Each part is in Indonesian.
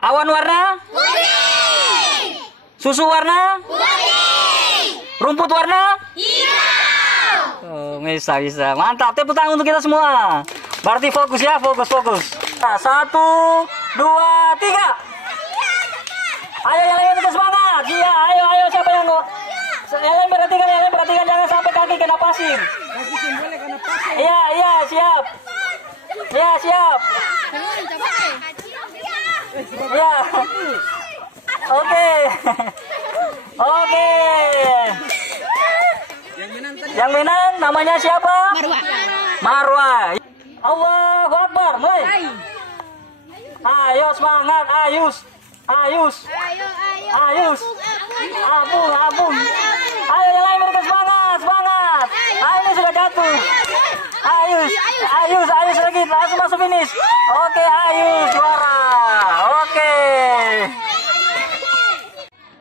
Awan warna? Putih. Susu warna? Putih. Rumput warna? Hijau. Oh, bisa. Mantap, tepuk tangan untuk kita semua. Berarti fokus ya, fokus. Nah, 1, 2, 3. Ayo yang lain tetap semangat. Iya, ayo siapa yang mau? Yang lain perhatikan jangan sampai kaki kena pasir. Iya, siap. Iya, siap. Iya. Oke. Yang menang namanya siapa? Marwah. Allahu Akbar, mulai. Ayo semangat, Ayus. Abung. Ayo yang lain mereka semangat. Ini sudah jatuh. Ayus lagi, langsung masuk finish. Oke, Ayus juara. Oke.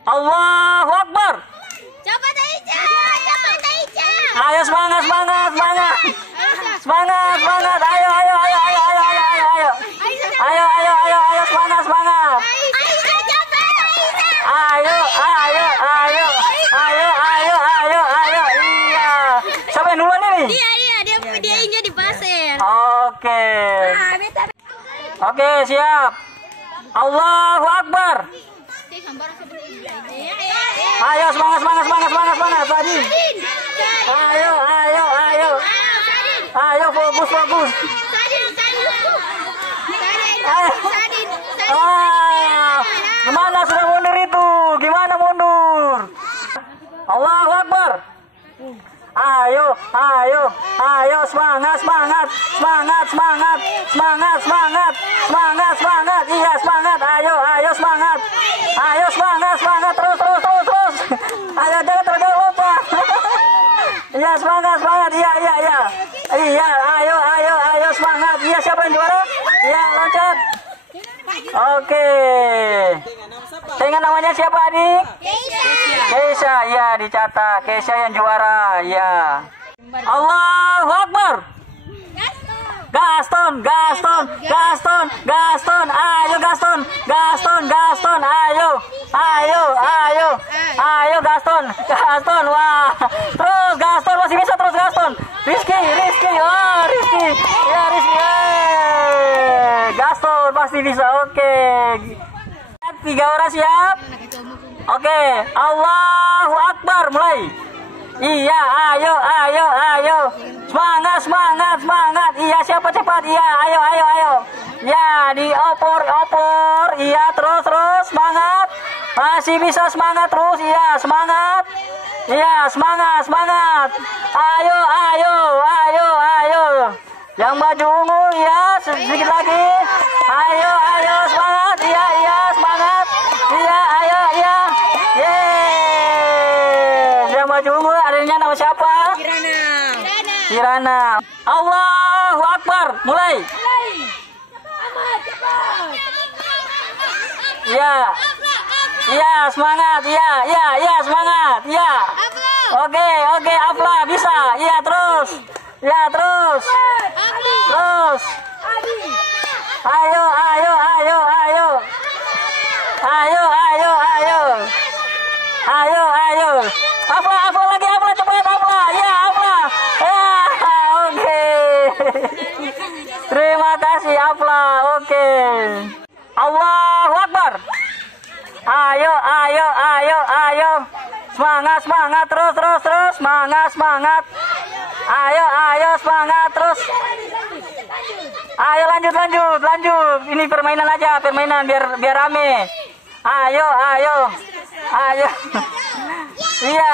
Allahu Akbar. Cepat Aicha. Ayo semangat. Ayo semangat. Ayo. Iya. Siapa yang duluan ini? Dia injak di pasir. Oke, siap. Allahu Akbar. Ayo semangat tadi. Ayo fokus. Gimana sudah mundur itu? Gimana mundur? Allahu Akbar. Ayo semangat. Iya semangat. Ayo semangat terus. Ayo jangan terlompat. Iya semangat. Iya, ayo semangat. Iya, siapa yang juara? Iya, loncat. Oke. Dengan namanya siapa, adik? Keisha, ya dicatat. Keisha yang juara, ya. Allahu Akbar. Gaston. Ayo Gaston. Ayo Gaston. Wah. Terus Gaston masih bisa Gaston. Rizky. Ya Rizky. Gaston pasti bisa. Oke. 3 orang siap. Oke. Allahu Akbar, mulai. Iya, ayo. Semangat. Iya, siapa cepat? Iya, ayo. Ya, diopor. Iya, terus semangat. Masih bisa semangat terus. Iya, semangat. Ayo. Yang baju ungu ya, sedikit lagi. Ayo, semangat. Iya, semangat. Iya. Yeay. Yang baju ungu adanya nama siapa? Kirana. Allahu Akbar, mulai. Iya, semangat. Iya, semangat. Iya. Oke, Afla bisa. Iya, terus. Terus. Ayo. Afla lagi, cepat Afla. Ya, Afla. Ya, oke. Terima kasih Afla. Oke. Allahu Akbar. Ayo. Semangat terus. Semangat. Ayo semangat terus. Ayo lanjut. Ini permainan aja, biar rame. Ayo. Iya.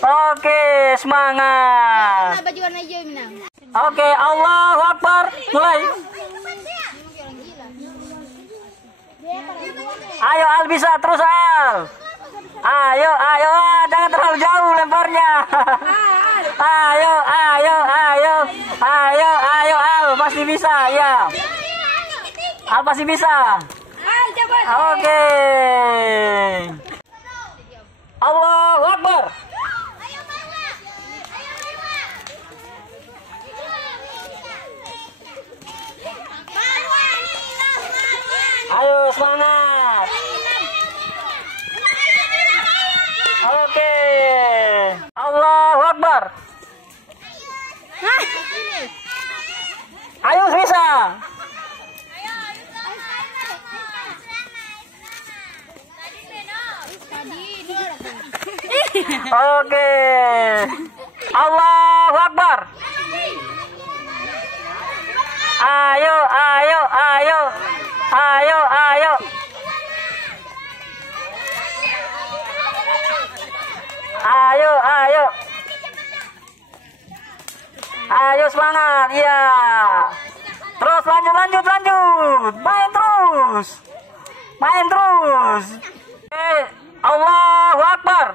Oke, semangat. Oke, Allahu Akbar, mulai. Ayo Al, bisa terus Al. Ayo, jangan terlalu jauh lemparnya. Ayo Al, pasti bisa ya. Al pasti bisa. Oke. Allahu Akbar. Ayo semangat. Oke. Allahu Akbar. Ayo bisa. Oke. Allahu Akbar. Ayo, ayo, ayo. Ayo, ayo. Ayo, ayo. Ayo semangat. Iya. Terus lanjut, lanjut, lanjut. Main terus. Main terus. Allahu Akbar.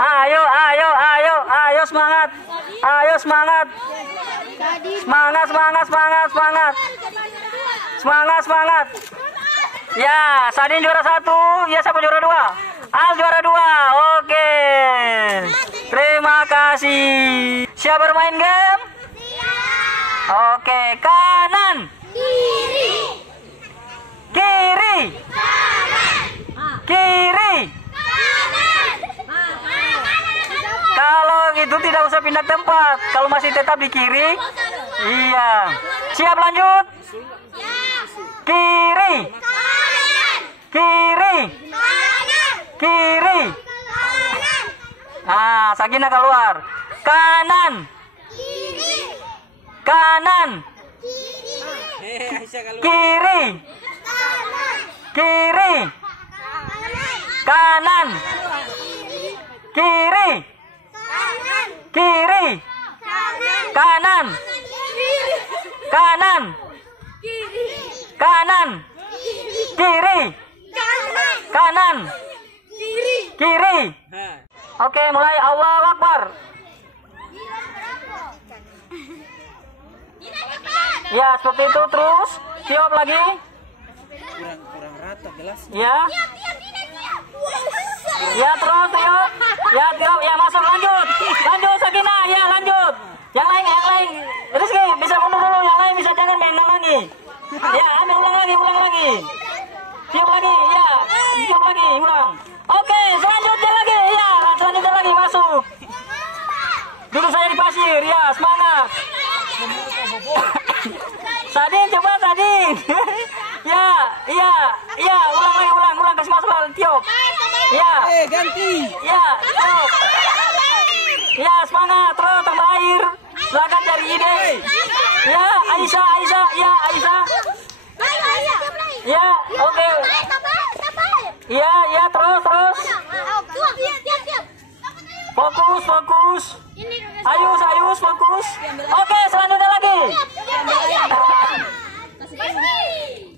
Ayo, ayo, ayo, ayo semangat. Ayo semangat. Semangat, semangat, semangat, semangat. Semangat, semangat. Ya, Sadin juara 1. Ya, siapa juara 2? Al juara 2. Oke. Terima kasih. Siap bermain game? Oke, kanan. Kiri. Kiri. Kiri. Kalau itu tidak usah pindah tempat. Kalau masih tetap di kiri. Iya. Siap lanjut. Kiri. Kiri. Kiri. Ah, Sakina keluar. Kanan. Kanan. Kiri. Kiri. Kanan. Kiri. Kiri. Kanan. Kanan. Kanan. Kiri. Kanan. Kiri. Oke, mulai. Allahu Akbar. Ya, seperti itu terus. Tiup lagi. Kurang rata jelas. Ya. Ya, terus tiup. Ya, tiup. Ya, masuk, lanjut. Lanjut Sakina. Ya, lanjut. Yang lain, yang lain. Rizky, bisa mundur dulu. Yang lain bisa jangan main lagi. Ya, ambil ulang lagi, ulang lagi. Tiup lagi, ya. Tiup lagi, ulang. Oke, selanjutnya lagi. Ya, selanjutnya lagi masuk. Duduk saya di pasir. Ya, semangat. Sadin, coba Sadin. Ya, iya, iya, ulang lagi, ulang, kasih masuk lagi, tiup. Ya. Ganti. Ya, tiup. Ya, semangat, terus tambah air. Silakan cari ide. Ya, Aisyah, Aisyah, ya, Aisyah. Ya, oke. Ya, ya, terus, terus. Fokus, fokus. Ayus, Ayus, fokus. Oke, selanjutnya lagi.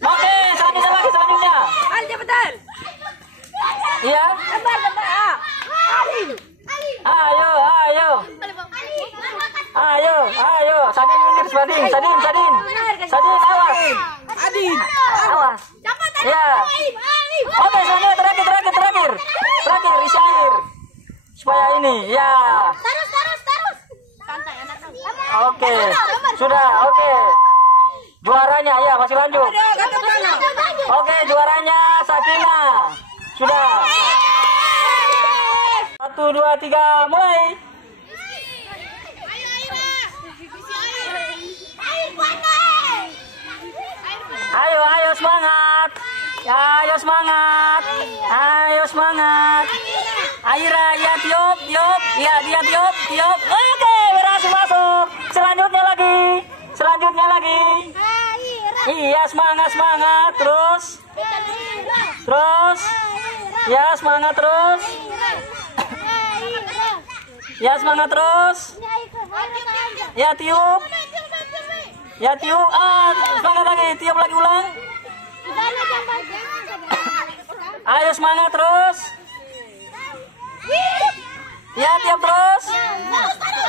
Oke, selanjutnya lagi, selanjutnya. Iya. Ayo, ayo. Ayo, ayo. Sadin minggir, Sadin, Sadin, Sadin. Sadin, awas. Adin. Awas. Ya. Oke, selanjutnya terakhir, terakhir, terakhir. Terakhir, isi air. Supaya ini, ya. Oke, sudah, oke. Juaranya, ya, masih lanjut. Oke, juaranya Sakina. Sudah. 1, 2, 3, mulai. Ayo, ayo semangat. Ayo semangat. Ayo semangat. Aira, ya tiup, tiup. Ya, dia tiup, tiup. Oke, berhasil masuk. Selanjutnya lagi. Selanjutnya lagi. Iya, semangat, semangat. Terus. Terus. Ya, semangat terus. Ya, semangat terus. Ya, tiup. Ya, tiup. Ah, semangat lagi. Tiup lagi, ulang. Ayo semangat terus. Ya, tiup terus.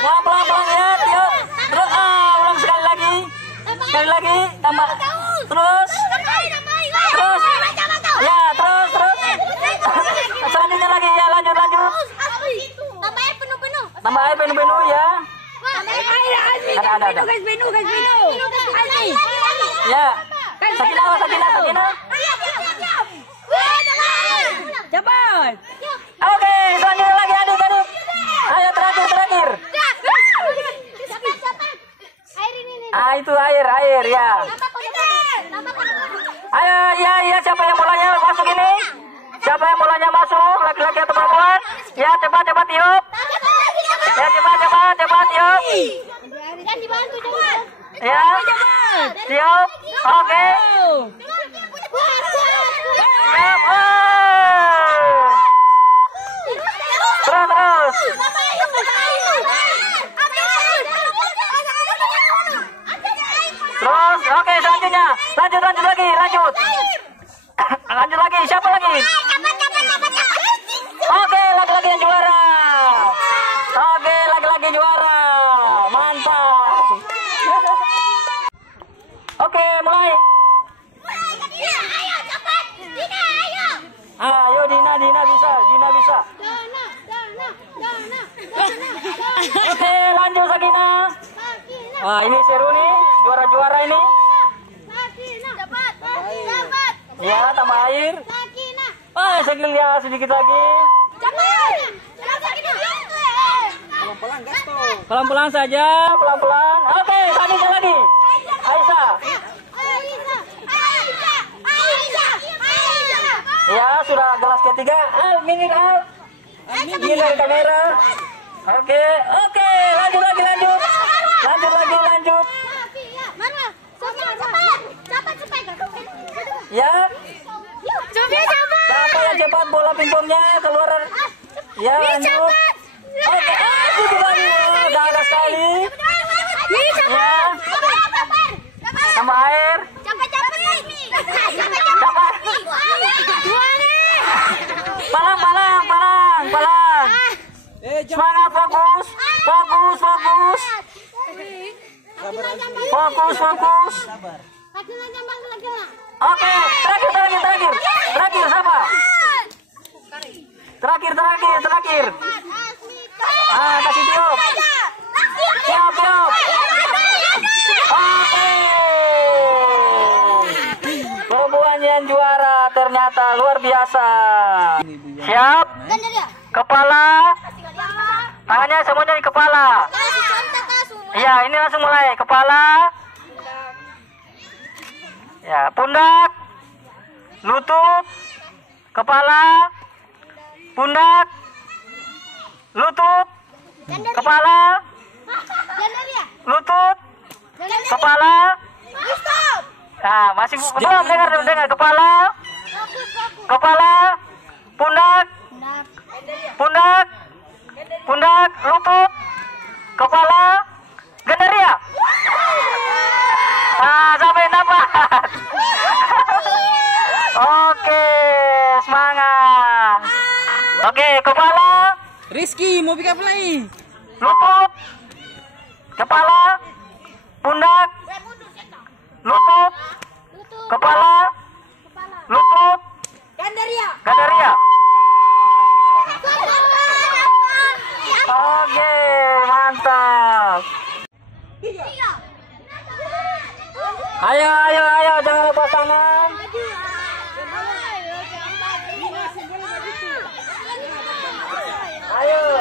Pelan-pelan ya, tiup. Terus, ulang sekali lagi. Sekali lagi, tambah. Terus. Terus. Ya, terus, terus. Selanjutnya lagi, ya, lanjut, lanjut. Tambah air penuh-penuh, ya. Ada. Ya. Sakina, Sakina, Sakina. siapa yang bolanya masuk ini? Siapa yang bolanya masuk? Laki-laki atau perempuan? Ya, cepat tiup. Ya, cepat tiup. Kan dibantu cepat. Ya, tiup. Oke. Siap. Terus. Terus, oke, selanjutnya. Lanjut lagi. Lanjut lagi, siapa lagi? Oke, laki-laki yang juara. Mantap. Oke, mulai. Ayo, Dina bisa. Oke, lanjut Sakinah. Wah, ini seru nih, juara ini. Ya, tambah air. Sedikit lagi. Pelan-pelan gas tuh. Pelan-pelan saja, pelan-pelan. Oke, Sakinah lagi. Aisyah. Ya, sudah gelas ketiga. Minggir out. Minggir dari kamera. Oke, lanjut. Ya. Siapa yang cepat bola pingpongnya keluar? Ya, lanjut. Oke, gagah sekali. Ya. Tambah air. Palang. Semangat, fokus. Sabar. Oke, terakhir siapa? Terakhir. Kasih tiup. Tiup. Oke. Perempuan yang juara ternyata luar biasa. Siap? Kepala. Tangannya semuanya di kepala. Iya, ini langsung mulai. Kepala. Ya, pundak, lutut, kepala, pundak, lutut, kepala, lutut, kepala. Nah, masih belum dengar kepala, pundak, lutut, kepala, Gandaria. Sampai dapat. Oke, semangat. Oke, kepala, Rizky mau pick up lagi. lutut, kepala, pundak, lutut, kepala, lutut, Gandaria. Oke, mantap. Ayo, jangan lepas tangan. Ayo.